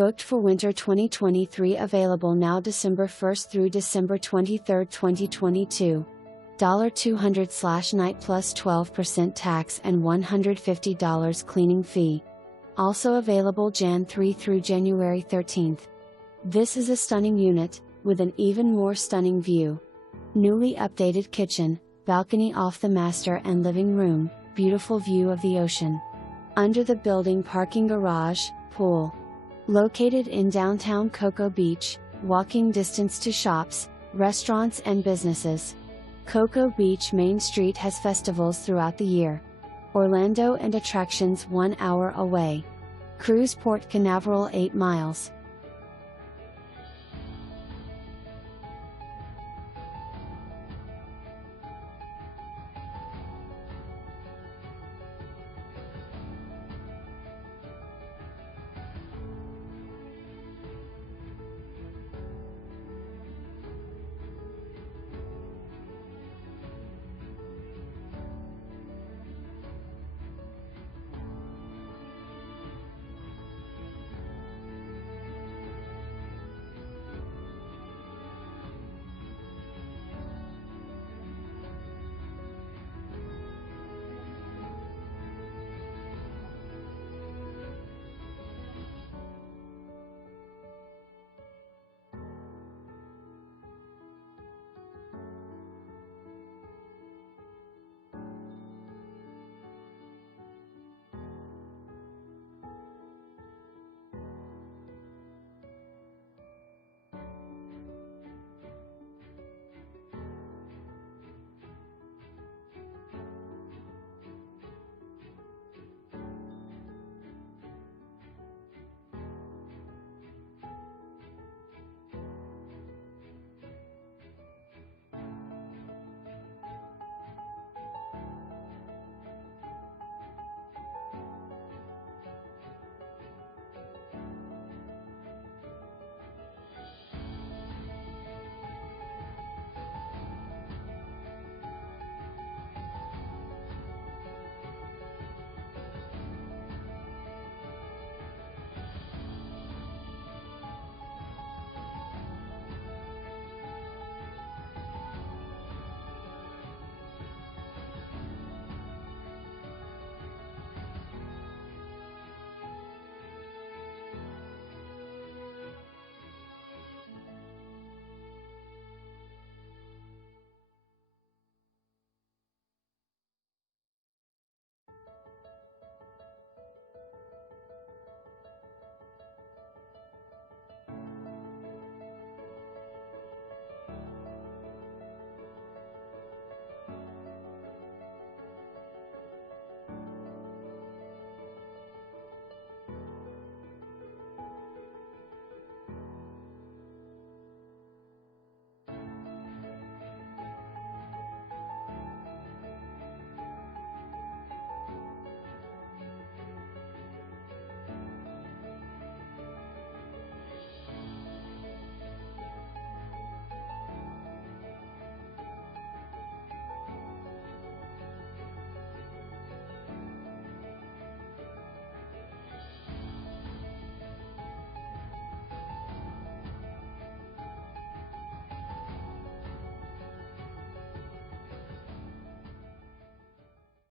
Booked for winter 2023. Available now December 1st through December 23, 2022. $200/night plus 12% tax and $150 cleaning fee. Also available Jan 3 through January 13th. This is a stunning unit, with an even more stunning view. Newly updated kitchen, balcony off the master and living room, beautiful view of the ocean. Under the building parking garage, pool. Located in downtown Cocoa Beach, walking distance to shops, restaurants and businesses. Cocoa Beach Main Street has festivals throughout the year. Orlando and attractions 1 hour away. Cruise Port Canaveral 8 miles.